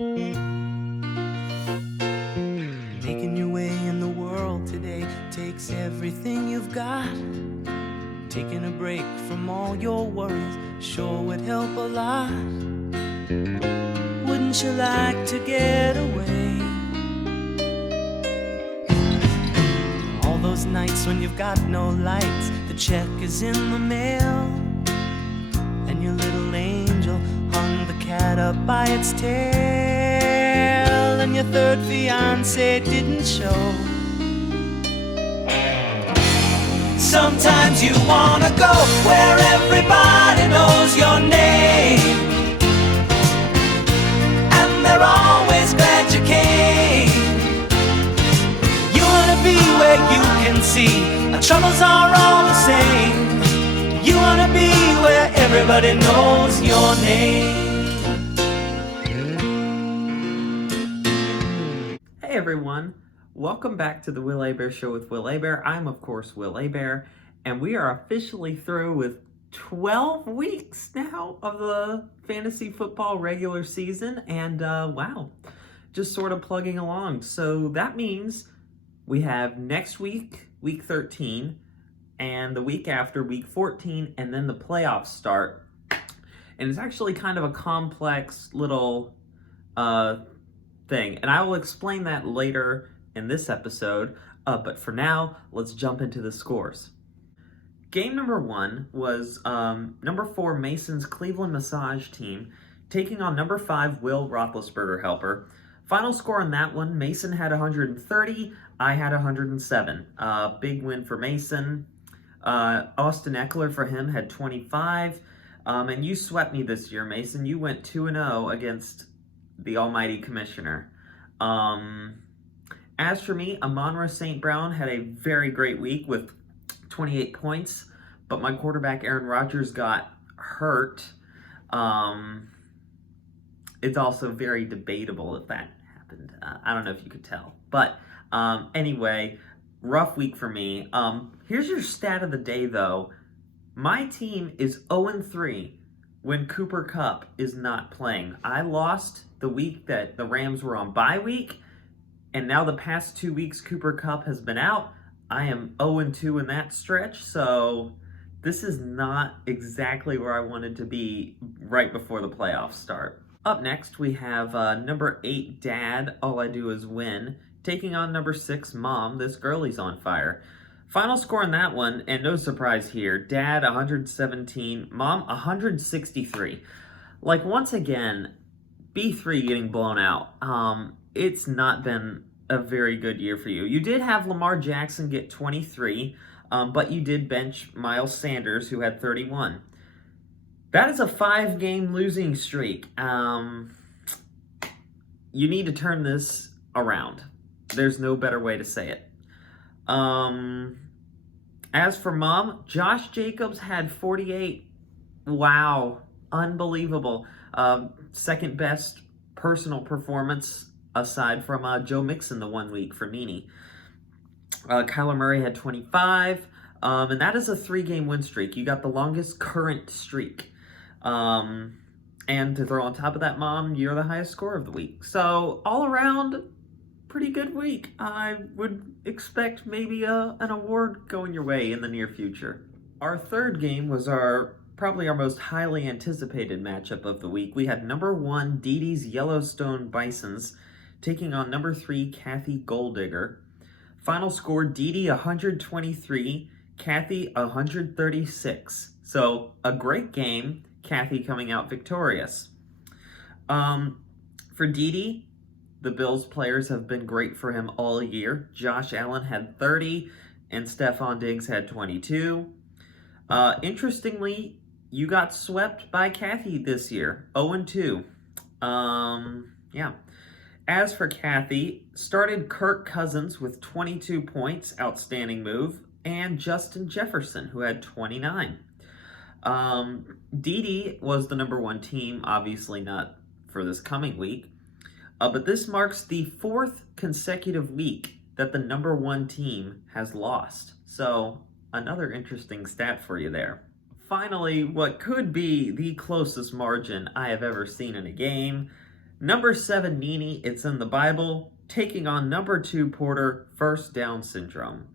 Making your way in the world today takes everything you've got. Taking a break from all your worries sure would help a lot. Wouldn't you like to get away? All those nights when you've got no lights, the check is in the mail, and your little angel hung the cat up by its tail, and your third fiance didn't show. Sometimes you wanna go where everybody knows your name, and they're always glad you came. You wanna be where you can see our troubles are all the same. You wanna be where everybody knows your name. Hey everyone, welcome back to the Will Bear Show with Will Bear. I'm of course Will Bear, and we are officially through with 12 weeks now of the fantasy football regular season, and wow, just sort of plugging along. So that means we have next week, week 13, and the week after, week 14, and then the playoffs start. And it's actually kind of a complex little thing, and I will explain that later in this episode, but for now, let's jump into the scores. Game number 1 was number 4 Mason's Cleveland Massage team taking on number 5 Will Roethlisberger Helper. Final score on that one, Mason had 130, I had 107. Big win for Mason. Austin Eckler for him had 25. And you swept me this year, Mason. You went 2-0 against the almighty commissioner. As for me, Amon-Ra St. Brown had a very great week with 28 points, but my quarterback Aaron Rodgers got hurt. It's also very debatable if that happened. I don't know if you could tell. But anyway, rough week for me. Here's your stat of the day, though. My team is 0-3 when Cooper Kupp is not playing. I lost the week that the Rams were on bye week, and now the past 2 weeks Cooper Kupp has been out. I am 0-2 in that stretch, so this is not exactly where I wanted to be right before the playoffs start. Up next, we have number 8 Dad, All I Do Is Win, taking on number 6 Mom, This Girlie's on Fire. Final score on that one, and no surprise here, Dad 117, Mom 163. Like, once again, B3 getting blown out. It's not been a very good year for you. You did have Lamar Jackson get 23, but you did bench Miles Sanders, who had 31. That is a 5-game losing streak. You need to turn this around. There's no better way to say it. As for Mom, Josh Jacobs had 48. Wow, unbelievable. Second best personal performance aside from Joe Mixon the 1 week for Nene. Kyler Murray had 25, and that is a 3-game win streak. You got the longest current streak. And to throw on top of that, Mom, you're the highest score of the week. So all around, pretty good week. I would expect maybe an award going your way in the near future. Our third game was probably our most highly anticipated matchup of the week. We had number 1 Dee Dee's Yellowstone Bisons taking on number 3 Kathy Golddigger. Final score, Dee Dee 123, Kathy 136. So a great game, Kathy coming out victorious. For Dee Dee, the Bills players have been great for him all year. Josh Allen had 30, and Stephon Diggs had 22. Interestingly, you got swept by Kathy this year, 0-2. Yeah. As for Kathy, started Kirk Cousins with 22 points, outstanding move, and Justin Jefferson, who had 29. Dee Dee was the number 1 team, obviously not for this coming week. But this marks the 4th consecutive week that the number 1 team has lost. So another interesting stat for you there. Finally, what could be the closest margin I have ever seen in a game. Number 7, Nene, it's in the Bible, taking on number 2, Porter, first down syndrome.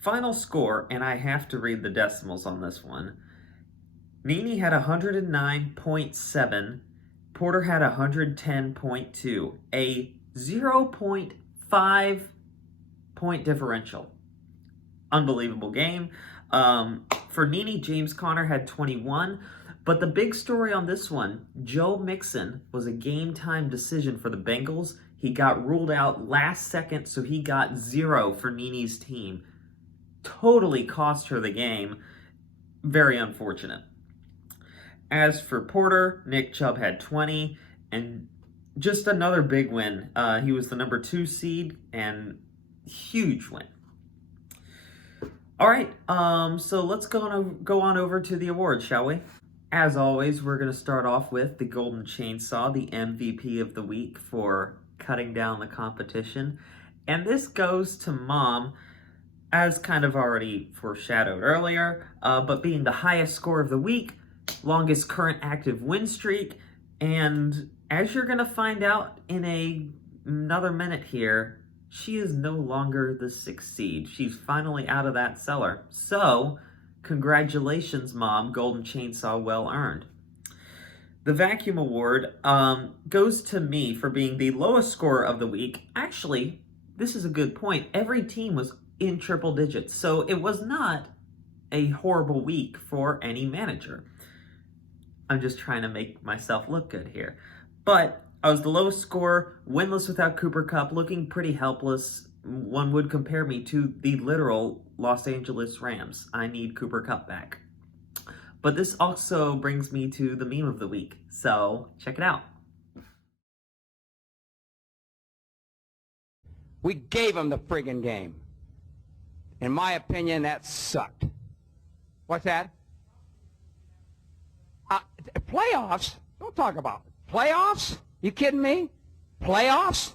Final score, and I have to read the decimals on this one. Nene had 109.7, Porter had 110.2, a 0.5 point differential. Unbelievable game. For Nene, James Conner had 21, but the big story on this one, Joe Mixon was a game time decision for the Bengals. He got ruled out last second, so he got 0 for Nene's team. Totally cost her the game. Very unfortunate. As for Porter, Nick Chubb had 20, and just another big win. He was the number 2 seed, and huge win. All right, so let's go on over to the awards, shall we? As always, we're going to start off with the Golden Chainsaw, the MVP of the week for cutting down the competition. And this goes to Mom, as kind of already foreshadowed earlier, but being the highest score of the week, longest current active win streak, and as you're going to find out in another minute here, she is no longer the 6th seed. She's finally out of that cellar. So, congratulations, Mom. Golden Chainsaw, well earned. The Vacuum Award goes to me for being the lowest scorer of the week. Actually, this is a good point. Every team was in triple digits, so it was not a horrible week for any manager. I'm just trying to make myself look good here. But I was the lowest scorer, winless without Cooper Kupp, looking pretty helpless. One would compare me to the literal Los Angeles Rams. I need Cooper Kupp back. But this also brings me to the meme of the week, so check it out. We gave him the friggin' game. In my opinion, that sucked. What's that? Playoffs? Don't talk about it. Playoffs? You kidding me? Playoffs?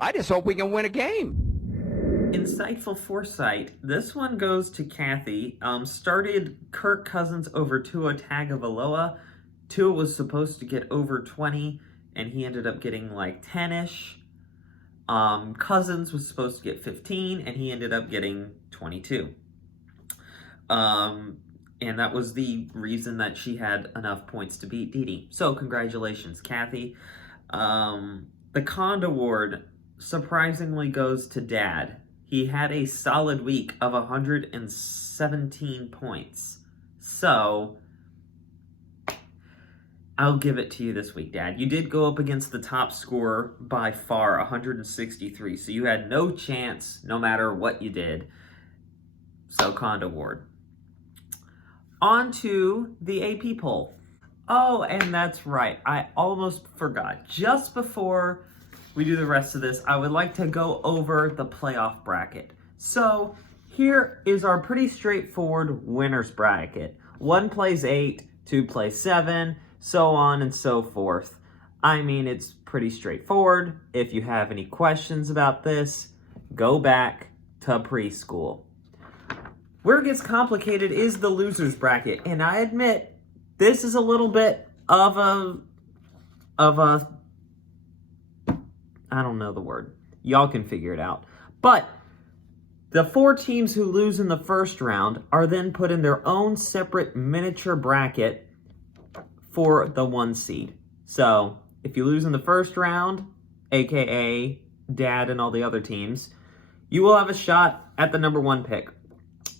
I just hope we can win a game. Insightful foresight. This one goes to Kathy. Started Kirk Cousins over Tua Tagovailoa. Tua was supposed to get over 20, and he ended up getting like 10-ish. Cousins was supposed to get 15, and he ended up getting 22. And that was the reason that she had enough points to beat Dee Dee. So congratulations, Kathy. The Cond Award surprisingly goes to Dad. He had a solid week of 117 points. So I'll give it to you this week, Dad. You did go up against the top scorer by far, 163. So you had no chance no matter what you did. So Cond Award. On to the AP poll. Oh, and that's right. I almost forgot. Just before we do the rest of this, I would like to go over the playoff bracket. So here is our pretty straightforward winners bracket. 1 plays 8, 2 plays 7, so on and so forth. I mean, it's pretty straightforward. If you have any questions about this, go back to preschool. Where it gets complicated is the losers bracket, and I admit this is a little bit of a I don't know the word. Y'all can figure it out. But the 4 teams who lose in the first round are then put in their own separate miniature bracket for the 1 seed. So if you lose in the first round, aka Dad and all the other teams, you will have a shot at the number 1 pick.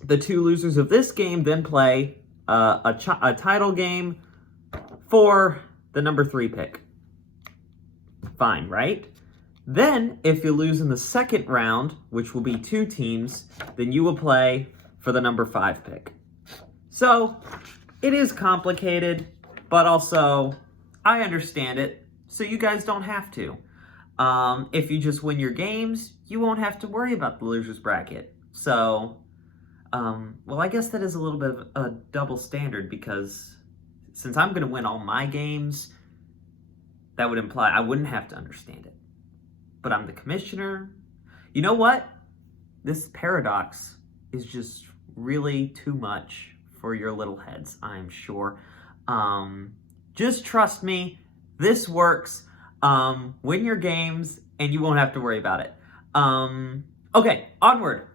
The 2 losers of this game then play a title game for the number 3 pick. Fine, right? Then, if you lose in the second round, which will be 2 teams, then you will play for the number 5 pick. So, it is complicated, but also, I understand it, so you guys don't have to. If you just win your games, you won't have to worry about the losers bracket. So, well, I guess that is a little bit of a double standard, because since I'm going to win all my games, that would imply I wouldn't have to understand it. But I'm the commissioner. You know what? This paradox is just really too much for your little heads, I'm sure. Just trust me, this works. Win your games, and you won't have to worry about it. Okay, onward.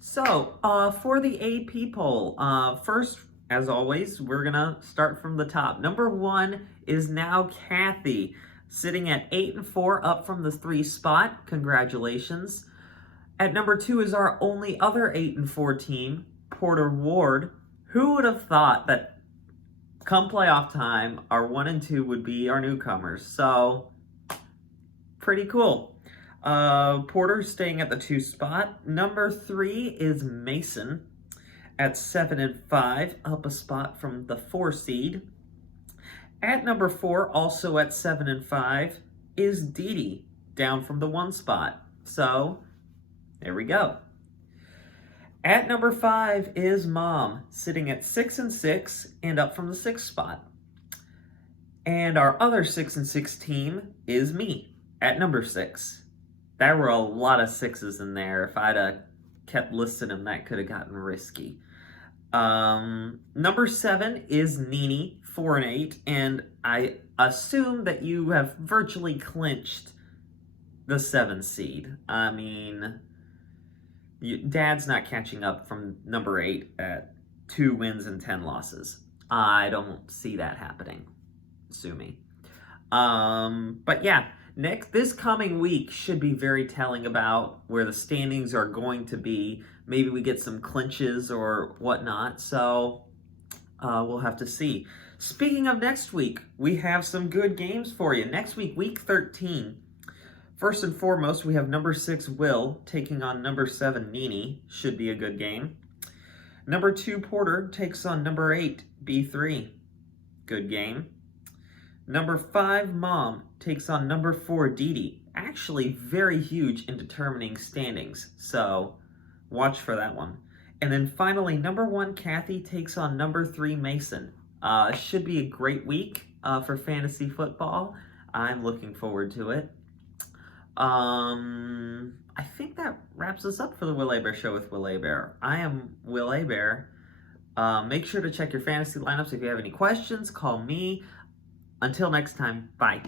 So, for the AP poll, first, as always, we're gonna start from the top. Number 1 is now Kathy, sitting at 8-4, up from the 3 spot. Congratulations. At number 2 is our only other 8-4 team, Porter Ward. Who would have thought that come playoff time, our 1 and 2 would be our newcomers? So, pretty cool. Porter's staying at the 2 spot. Number 3 is Mason at 7-5, up a spot from the 4 seed. At number 4, also at 7-5, is Dee Dee, down from the 1 spot. So, there we go. At number 5 is Mom, sitting at 6-6 and up from the 6th spot. And our other 6-6 team is me at number 6. There were a lot of 6s in there. If I'd kept listing them, that could have gotten risky. Number 7 is Nini, 4-8, and I assume that you have virtually clinched the 7 seed. I mean, Dad's not catching up from number 8 at 2 wins and 10 losses. I don't see that happening. Sue me. But yeah, this coming week should be very telling about where the standings are going to be. Maybe we get some clinches or whatnot, so we'll have to see. Speaking of next week, we have some good games for you. Next week, week 13. First and foremost, we have number 6, Will, taking on number 7, Nini. Should be a good game. Number 2, Porter, takes on number 8, B3. Good game. Number 5, Mom, takes on number 4, Dee Dee. Actually, very huge in determining standings, so watch for that one. And then finally, number 1, Kathy, takes on number 3, Mason. Should be a great week for fantasy football. I'm looking forward to it. I think that wraps us up for the Will Bear Show with Will Bear. I am Will Bear. Make sure to check your fantasy lineups. If you have any questions, call me. Until next time, bye.